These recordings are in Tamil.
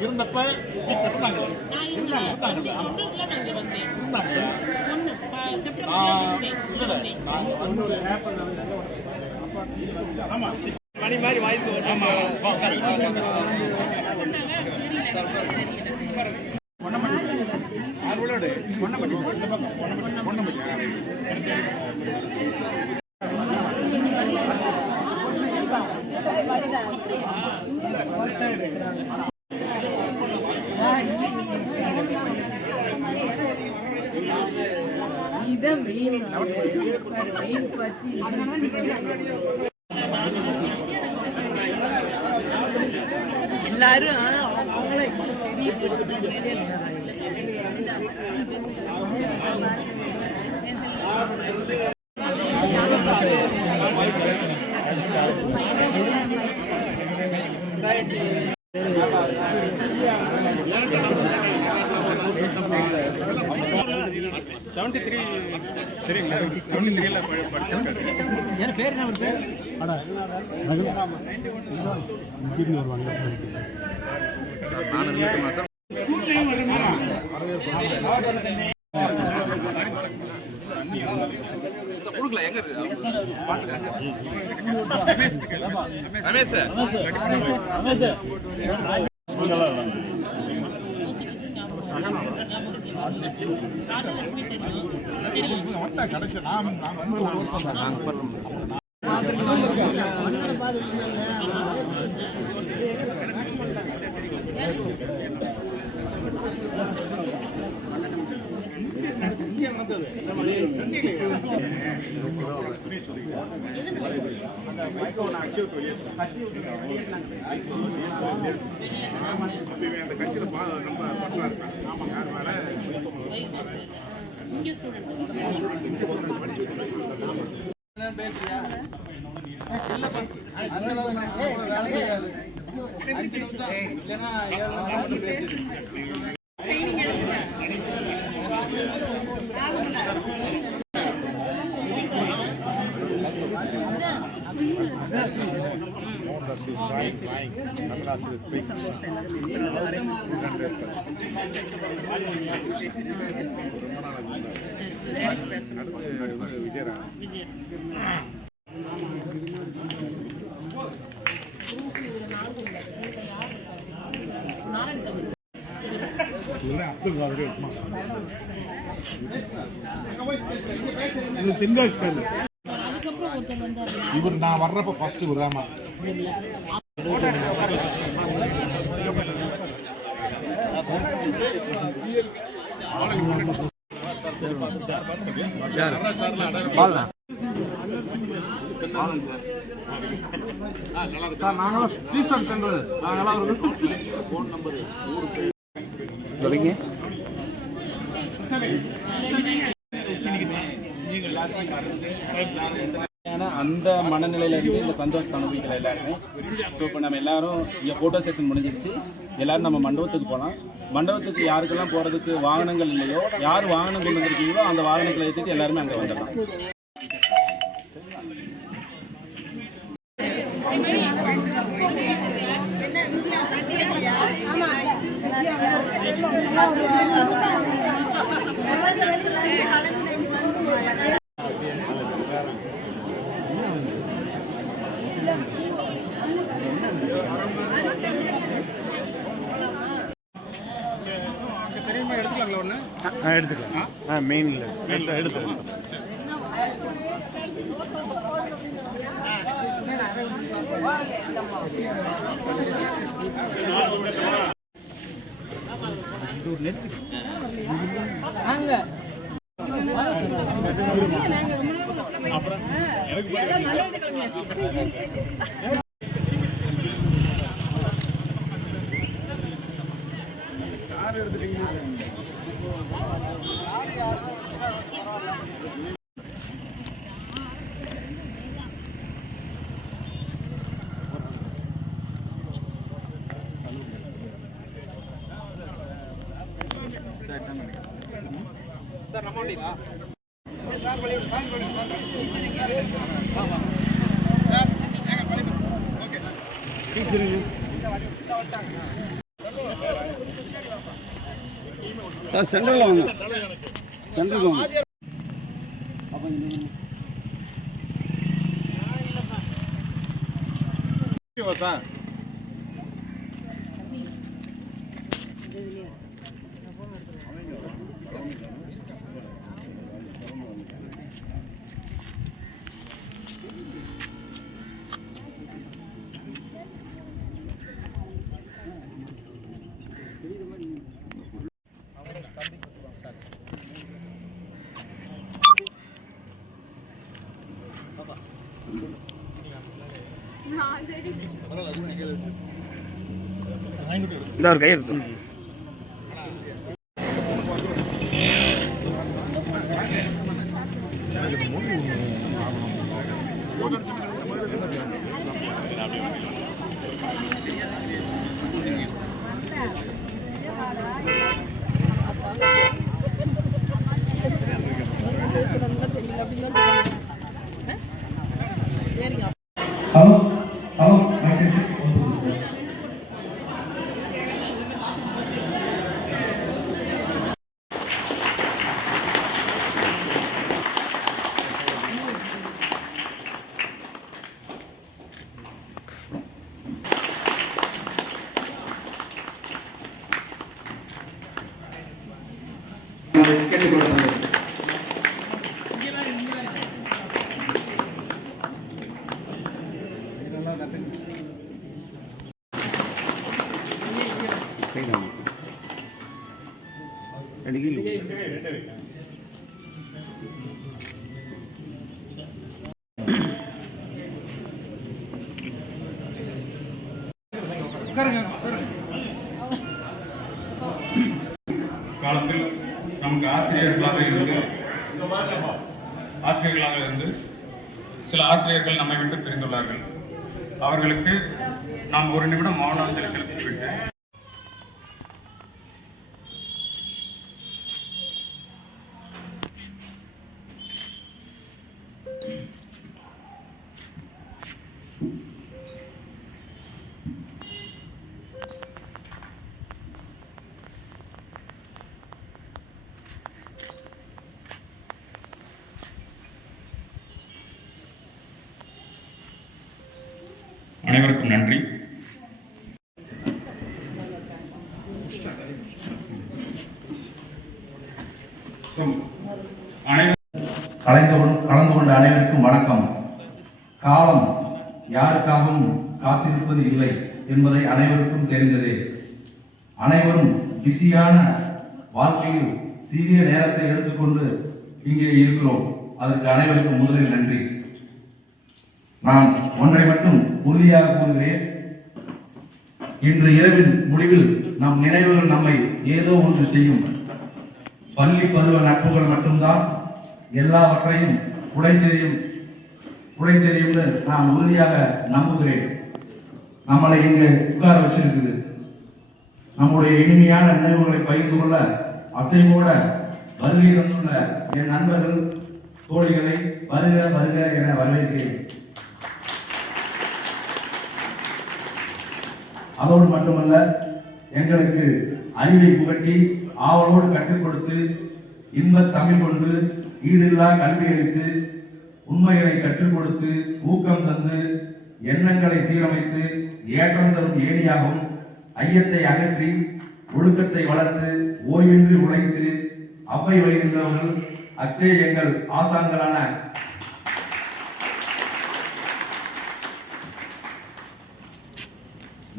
இருந்தப்ப மணி மாதிரி வாய்ஸ் எல்லாரும் அவங்கள பேர் என்ன கொடுக்கல எங்க ரமேஷ் இவர் நான் வர்றப்ப ஃபர்ஸ்ட் விடாம நாங்களாம் ஸ்ரீஸ்டார் சென்றது நாங்களாம் ஃபோன் நம்பர் அந்த மனநிலையில இருந்து இந்த சந்தோஷத்தை அனுபவிக்கிற எல்லாருமே. ஸோ இப்போ நம்ம எல்லாரும் இங்கே ஃபோட்டோ செக்ஷன் முடிஞ்சிருச்சு. எல்லாரும் நம்ம மண்டபத்துக்கு போகலாம். மண்டபத்துக்கு யாருக்கெல்லாம் போகிறதுக்கு வாகனங்கள் இல்லையோ, யார் வாகனம் கொண்டு வந்திருக்கீங்களோ அந்த வாகனங்களை ஏற்றிட்டு எல்லாருமே அங்கே வந்துடலாம். தெரியுமா எடுத்துக்கலாங்களா ஒன்று எடுத்துக்கலாம். மெயின்ல எடுத்து சார் நம்ம வண்டிங்களா? சார் சென்ட்ரல் வாங்க, சென்ட்ரல் வாங்க. சார் இந்த ஒரு கை எடுத்து ஹலோ ஹலோ கேட்டுக்கொள்கிறேன். காலத்தில் நமக்கு ஆசிரியர்களாக இருந்து சில ஆசிரியர்கள் நம்மை விட்டு பிரிந்துள்ளார்கள். அவர்களுக்கு நாம் ஒரு நிமிடம் மௌன அஞ்சலி செலுத்திவிட்டு அனைவருக்கும் நன்றி. கலந்து கொண்ட அனைவருக்கும் வணக்கம். காலம் யாருக்காகவும் காத்திருப்பது இல்லை என்பதை அனைவருக்கும் தெரிந்ததே. அனைவரும் பிஸியான வாழ்க்கையில் சிறிய நேரத்தை எடுத்துக்கொண்டு இங்கே இருக்கிறோம். அதற்கு அனைவருக்கும் முதலில் நன்றி. நான் ஒன்றை மட்டும் உறுதியாக கூறுகிறேன். இன்று இரவின் முடிவில் நம் நினைவுகள் நம்மை ஏதோ ஒன்று செய்யும். பள்ளி பருவ நட்புகள் மட்டும்தான் எல்லாவற்றையும் உடைத்தெறியும்னு நான் உறுதியாக நம்புகிறேன். நம்மளை இங்கு உட்கார வச்சிருக்குது. நம்முடைய இனிமையான நினைவுகளை பகிர்ந்து கொள்ள அசைவோட வருகை தந்துள்ள என் நண்பர்கள் தோழிகளை வருக வருக என வரவேற்கிறேன். அதோடு மட்டுமல்ல, எங்களுக்கு அறிவை புகட்டி ஆவலோடு கற்றுக் கொடுத்து இன்பத் தமிழ் கொண்டு ஈடில்லா கல்வி அளித்து உண்மைகளை கற்றுக் கொடுத்து ஊக்கம் தந்து எண்ணங்களை சீரமைத்து ஏற்றம் தரும் ஏணியாகவும் ஐயத்தை அகற்றி ஒழுக்கத்தை வளர்த்து ஓய்வின்றி உழைத்து அவ்வை வைத்திருந்தவர்கள் அத்தே எங்கள் ஆசான்களான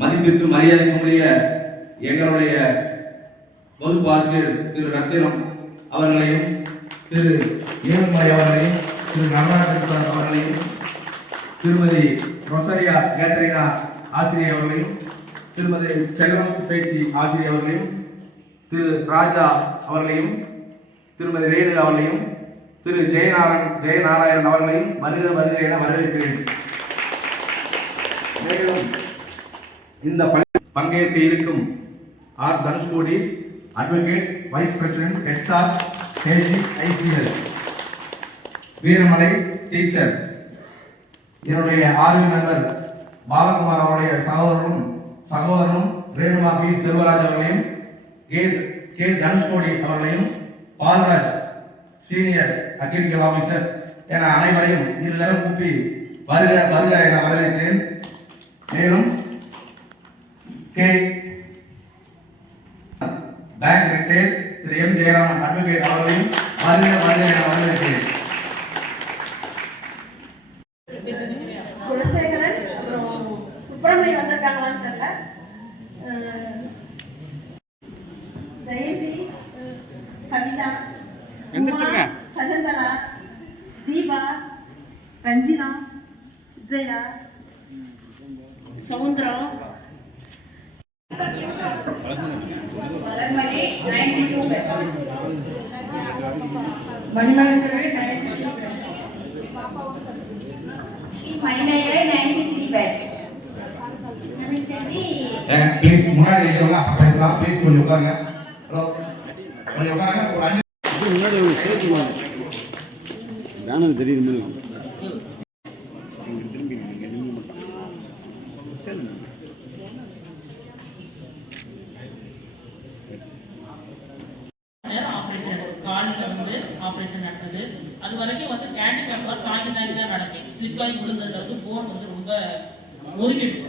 மதிப்பிற்கு மரியாதைக்குரிய எங்களுடைய வகுப்பு ஆசிரியர் திரு ரத்தினம் அவர்களையும் திரு ஏழுமலை அவர்களையும் திரு நடராஜன் அவர்களையும் திருமதி ரொசரியா கேத்தரினா ஆசிரியர் அவர்களையும் திருமதி செல்லம் பேச்சு ஆசிரியர் அவர்களையும் திரு ராஜா அவர்களையும் திருமதி ரேணு அவர்களையும் திரு ஜெயநாராயணன் அவர்களையும் வருக வருக என வரவேற்கிறேன். மேலும் இந்த பங்கேற்க இருக்கும் R Dhanushkodi advocate vice president HR KGICL Veeramalai teacher, என்னுடைய ஆர்வி மெம்பர் பாலகுமார் அவருடைய சகோதரனும் ரேணுமா பி செல்வராஜ் அவர்களையும் கே தனுஷ்கோடி அவர்களையும் பால்ராஜ் சீனியர் அக்ரிகல் ஆபீசர் என அனைவரையும் இருதரம் கூப்பி வருக வருக என வரவேற்கிறேன். மேலும் பேங்க் ரிட்டையர் திரு எம் ஜெயராமன் அட்வொகேட் அவர்களையும் வருக வருக என வரவேற்கிறேன். குலசேகரன் சுப்பிரமணியம் வந்திருக்காங்களான்னு தெரியல. ஜெயந்தி, கவிதா, சகந்தலா, தீபா, ரஞ்சினா, விஜயா, சவுந்தரம், மலர்மலை 92 மணிமேகலை 93 பேட்ச். ப்ளீஸ் முன்னாடி நிக்கிறவங்க அப்ப பேசலாம். ப்ளீஸ் கொஞ்சம் உட்காருங்க. ஹலோ, கொஞ்சம் உட்காருங்க. ஒரு 5 முன்னாடி ஒரு ஸ்டேஜ் பேனர் தெரியுது. திரும்பி ஆப்ரேஷன் காலில் வந்து ஆப்ரேஷன் நடந்தது. அது வரைக்கும் வந்து ஹேண்டிகேப்லாம் தாங்கி தான் நடக்கும். ஸ்லிப்பாகி விழுந்ததுல வந்து ஃபோன் வந்து ரொம்ப ஒதுக்கிடுச்சு.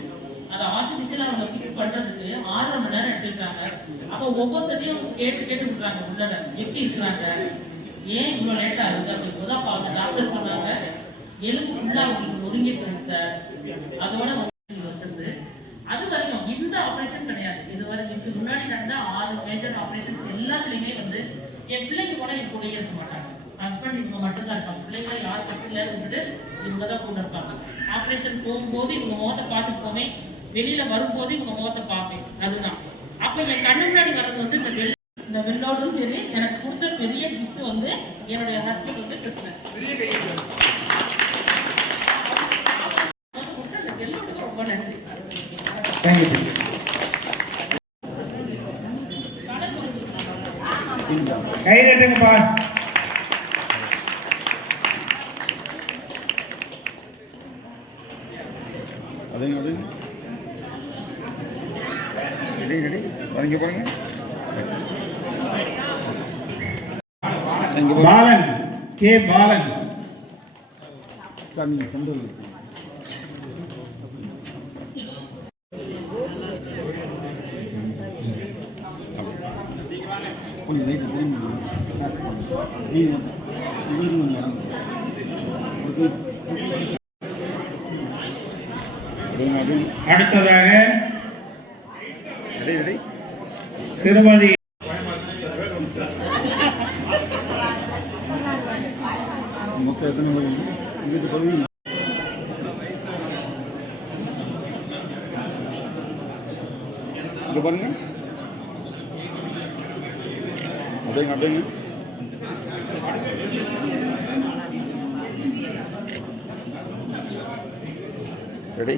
அதை ஆர்டிஃபிஷியலாக அவங்க ஃபிக்ஸ் பண்ணுறதுக்கு 6.5 மணி நேரம் எடுத்துருக்காங்க. அப்போ ஒவ்வொருத்தரையும் கேட்டு விட்றாங்க உள்ளர எப்படி இருக்கிறாங்க, ஏன் இவ்வளோ லேட்டாக இருக்குது அப்படின்னு போது அப்போ அவங்க டாக்டர் சொன்னாங்க எலும்பு ஃபுல்லாக அவங்களுக்கு ஒதுங்கிடுச்சுங்க சார். அதோட வச்சிருந்து அது வரைக்கும் இந்த ஆப்ரேஷன் கிடையாது. இது வரைக்கும் இதுக்கு முன்னாடி நடந்த 6 மேஜர் ஆப்ரேஷன்ஸ் எல்லாத்துலேயுமே வந்து என் பிள்ளைங்க கூட என் கூடயே இருக்க மாட்டாங்க. ஹஸ்பண்ட் இவங்க மட்டும்தான் இருப்பாங்க. பிள்ளைங்க யார் பக்கத்தில் இருந்தது இவங்க தான் கூட இருப்பாங்க. ஆப்ரேஷன் போகும்போது இவங்க முகத்தை பார்த்துட்டு போவேன், வெளியில வரும்போது இவங்க முகத்தை பார்ப்பேன். அதுதான் அப்போ என் கண்ணு முன்னாடி வர்றது வந்து இந்த வெள்ளோடும் சரி. எனக்கு கொடுத்த பெரிய கிஃப்ட் வந்து என்னுடைய ஹஸ்பண்ட் வந்து கிருஷ்ணன். கொடுத்த இந்த வெள்ளோடுக்கு ரொம்ப நன்றி. கை தட்டுங்கப்பா. அதேங்க ரெடி வரீங்க பாருங்க. பாலன் கே பாலன் சார், நீங்க சென்டர் கொஞ்சம் லைட் அடுத்ததாக ரெடி திருமதி மொத்தம் எத்தனை மணி? 20 இங்க பாருங்க. அப்படிங்க ரெடி.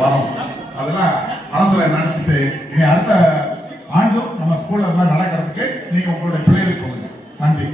வரோம் அதெல்லாம் மனசுல நினைச்சிட்டு இனி அடுத்த ஆண்டும் நம்ம ஸ்கூல்ல நடக்கிறதுக்கு நீங்க உங்களுடைய பிள்ளைகளுக்கு நன்றி.